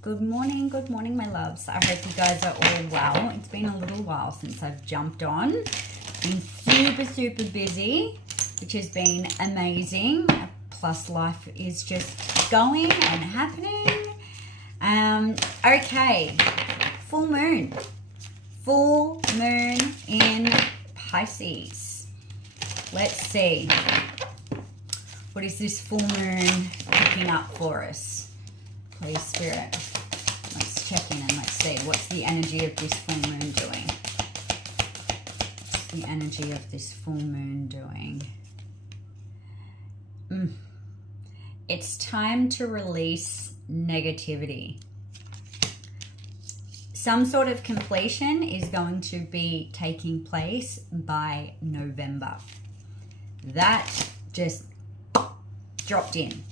Good morning, my loves. I hope you guys are all well. It's been a little while since I've jumped on. Been super busy, which has been amazing. Plus, life is just going and happening. Okay, full moon in Pisces. Let's see. What is this full moon picking up for us? Please, Spirit. Let's check in and let's see. What's the energy of this full moon doing? What's the energy of this full moon doing? It's time to release negativity. Some sort of completion is going to be taking place by November. That just dropped in.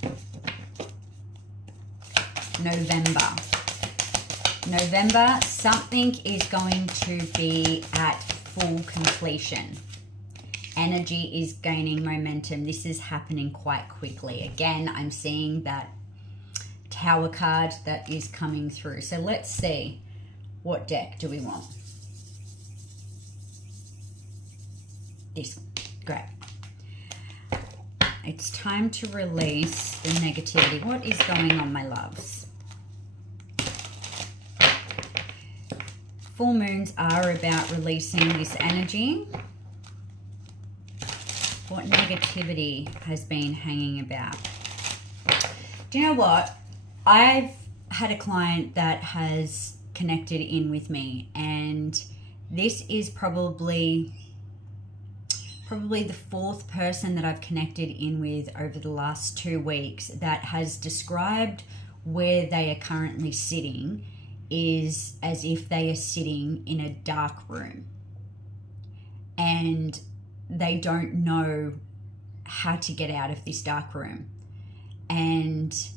November, something is going to be at full completion. Energy is gaining momentum. This is happening quite quickly. Again, I'm seeing that Tower card that is coming through. So let's see, what deck do we want? This one. Great. It's time to release the negativity. What is going on, my loves? Full moons are about releasing this energy. What negativity has been hanging about? Do you know what? I've had a client that has connected in with me, and this is probably the fourth person that I've connected in with over the last 2 weeks that has described where they are currently sitting is as if they are sitting in a dark room and they don't know how to get out of this dark room, and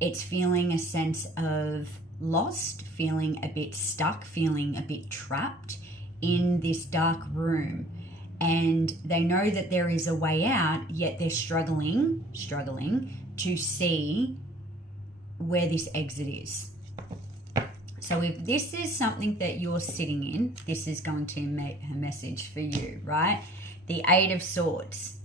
it's feeling a sense of lost, feeling a bit stuck, feeling a bit trapped in this dark room, and they know that there is a way out, yet they're struggling to see where this exit is. So if this is something that you're sitting in, this is going to make a message for you, right? The Eight of Swords.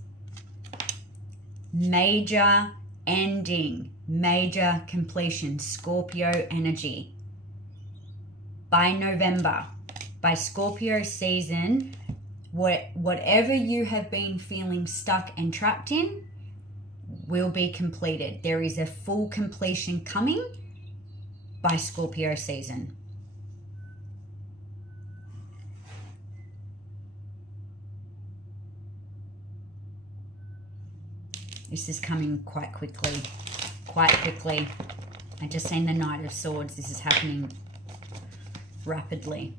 Major ending, major completion, Scorpio energy. By November, by Scorpio season, whatever you have been feeling stuck and trapped in will be completed. There is a full completion coming by Scorpio season. This is coming quite quickly. I just seen the Knight of Swords. This is happening rapidly.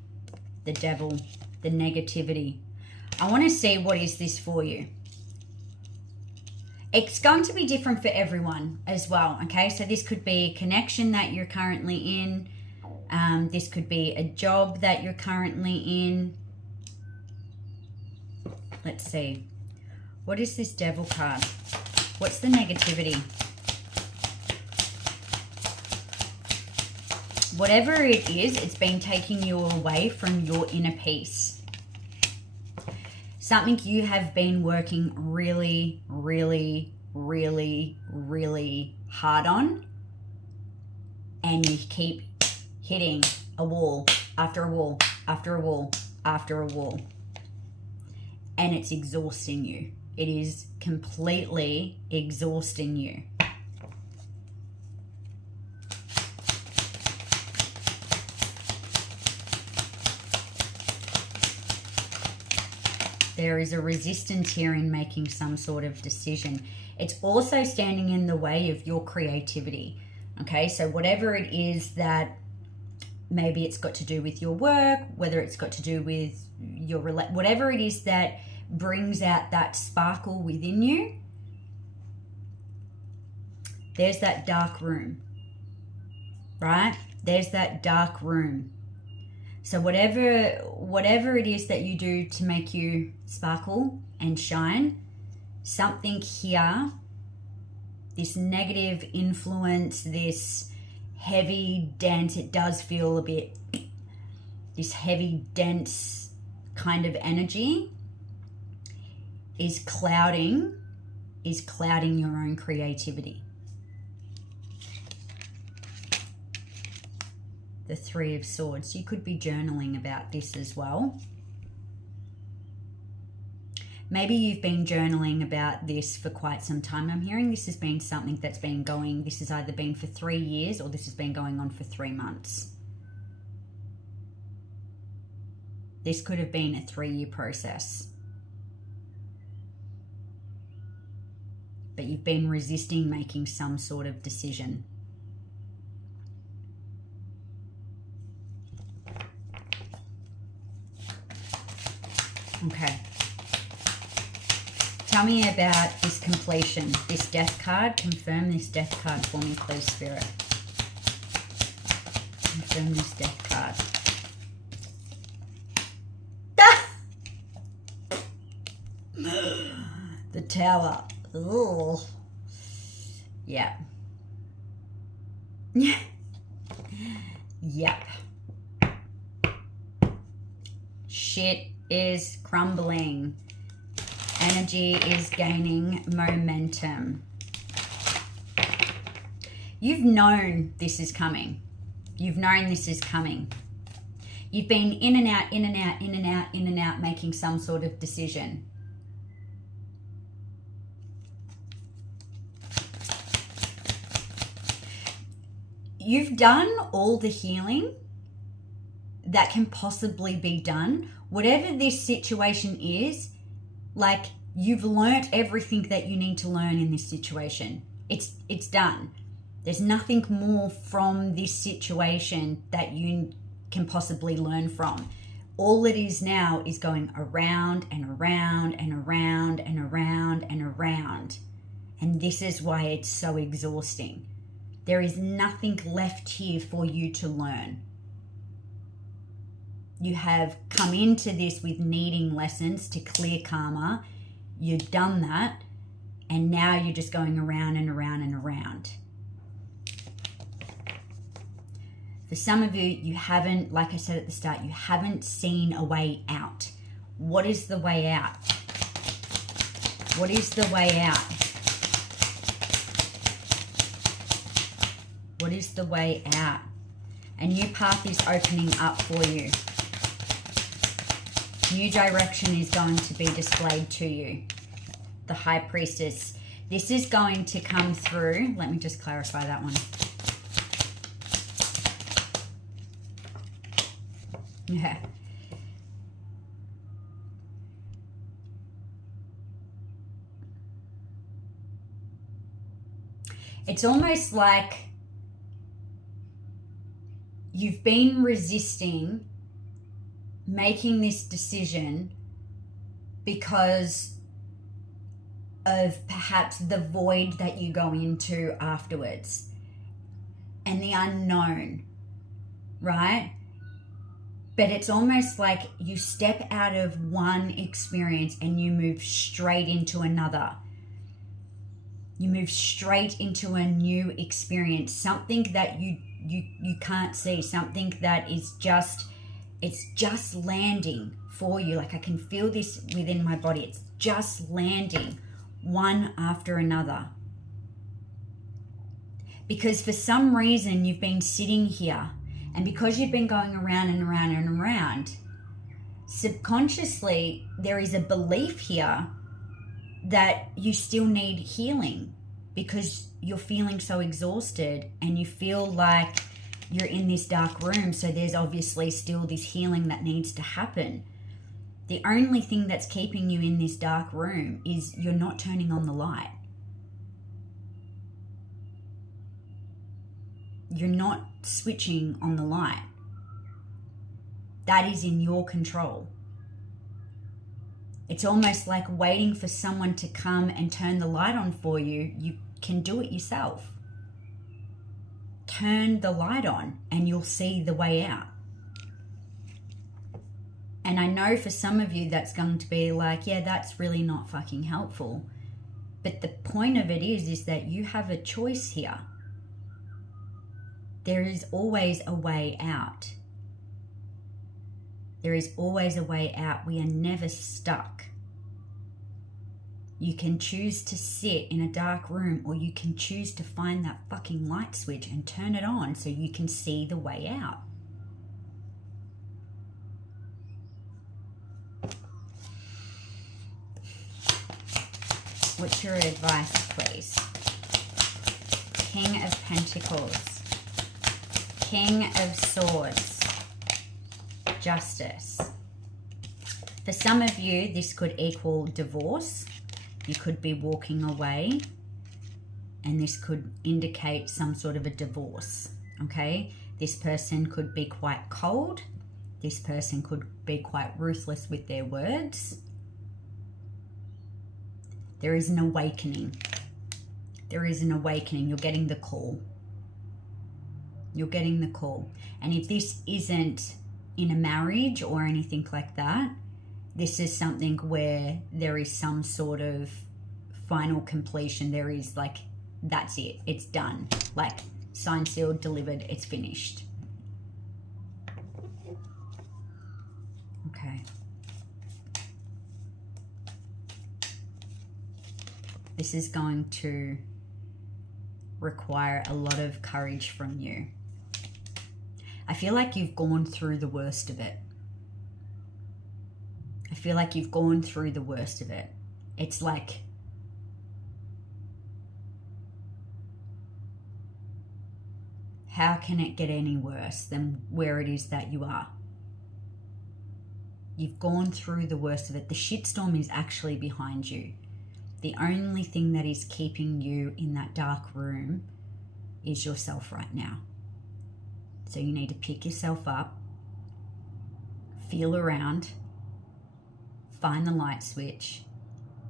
The Devil, the negativity. I want to see, what is this for you? It's going to be different for everyone as well, okay? So this could be a connection that you're currently in. This could be a job that you're currently in. Let's see. What is this Devil card? What's the negativity? Whatever it is, it's been taking you away from your inner peace. Something you have been working really hard on, and you keep hitting a wall after a wall after a wall after a wall, and it's exhausting you. It is completely exhausting you. There is a resistance here in making some sort of decision. It's also standing in the way of your creativity. Okay, so whatever it is that, maybe it's got to do with your work, whether it's got to do with your whatever it is that brings out that sparkle within you, there's that dark room, right? There's that dark room. So whatever it is that you do to make you sparkle and shine, something here, this negative influence, this heavy, dense, it does feel a bit, this heavy, dense kind of energy is clouding your own creativity. The Three of Swords. You could be journaling about this as well. Maybe you've been journaling about this for quite some time. I'm hearing this has been something that's been going, this has either been for 3 years or this has been going on for 3 months. This could have been a 3-year process. But you've been resisting making some sort of decision. Okay. Tell me about this completion, this death card. Confirm this death card for me, please, Spirit. Confirm this death card. The Tower. Ugh. Yeah. Yep. Shit is crumbling. Energy is gaining momentum. You've known this is coming. You've known this is coming. You've been in and out, in and out, in and out, in and out, making some sort of decision. You've done all the healing that can possibly be done. Whatever this situation is, like, you've learnt everything that you need to learn in this situation. It's done. There's nothing more from this situation that you can possibly learn from. All it is now is going around and around and around and around and around. And this is why it's so exhausting. There is nothing left here for you to learn. You have come into this with needing lessons to clear karma. You've done that. And now you're just going around and around and around. For some of you, you haven't, like I said at the start, you haven't seen a way out. What is the way out? What is the way out? What is the way out? A new path is opening up for you. New direction is going to be displayed to you. The High Priestess. This is going to come through. Let me just clarify that one. Yeah. It's almost like you've been resisting making this decision because of perhaps the void that you go into afterwards and the unknown, right? But it's almost like you step out of one experience and you move straight into another. You move straight into a new experience, something that you can't see, something that is just, it's just landing for you. Like, I can feel this within my body. It's just landing one after another. Because for some reason you've been sitting here, and because you've been going around and around and around, subconsciously there is a belief here that you still need healing because you're feeling so exhausted and you feel like you're in this dark room. So there's obviously still this healing that needs to happen. The only thing that's keeping you in this dark room is you're not turning on the light. You're not switching on the light. That is in your control. It's almost like waiting for someone to come and turn the light on for you. You can do it yourself. Turn the light on and you'll see the way out. And I know for some of you that's going to be like, yeah, that's really not fucking helpful. But the point of it is that you have a choice here. There is always a way out. There is always a way out. We are never stuck. You can choose to sit in a dark room, or you can choose to find that fucking light switch and turn it on so you can see the way out. What's your advice, please? King of Pentacles, King of Swords, Justice. For some of you, this could equal divorce. You could be walking away, and this could indicate some sort of a divorce, okay? This person could be quite cold. This person could be quite ruthless with their words. There is an awakening. There is an awakening. You're getting the call. You're getting the call. And if this isn't in a marriage or anything like that, this is something where there is some sort of final completion. There is like, that's it. It's done. Like, signed, sealed, delivered. It's finished. Okay. This is going to require a lot of courage from you. I feel like you've gone through the worst of it. I feel like you've gone through the worst of it. It's like, how can it get any worse than where it is that you are? You've gone through the worst of it. The shitstorm is actually behind you. The only thing that is keeping you in that dark room is yourself right now. So you need to pick yourself up, feel around, find the light switch,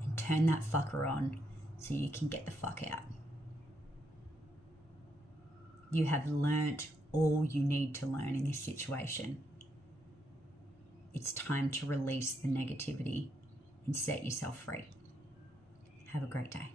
and turn that fucker on so you can get the fuck out. You have learnt all you need to learn in this situation. It's time to release the negativity and set yourself free. Have a great day.